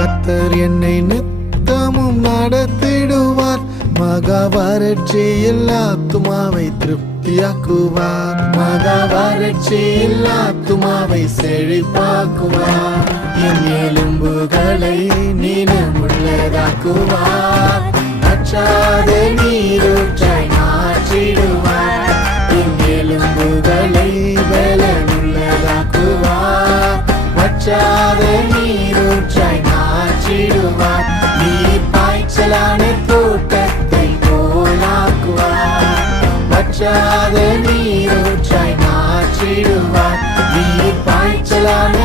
கர்த்தர் என்னை நித்தமும் நடத்திடுவார். மகா வறட்சியில் ஆத்துமாவை திருப்தியாக்குவார். மகா வறட்சியில் ஆத்துமாவை செழிப்பாக்குவார். என் எலும்புகளை நீளமுள்ளதாக்குவார். வற்றாத நீரூற்றாய் மாற்றிடுவார். என் எலும்புகளை பலனுள்ளதாக்குவார். வற்றாத நீரூற்றாய் மாற்றிடுவார். நீர் பாய்ச்சலான தோட்டத்தை போலாக்குவார். வற்றாத நீரூற்றாய் மாற்றிடுவார். நீர் பாய்ச்சலான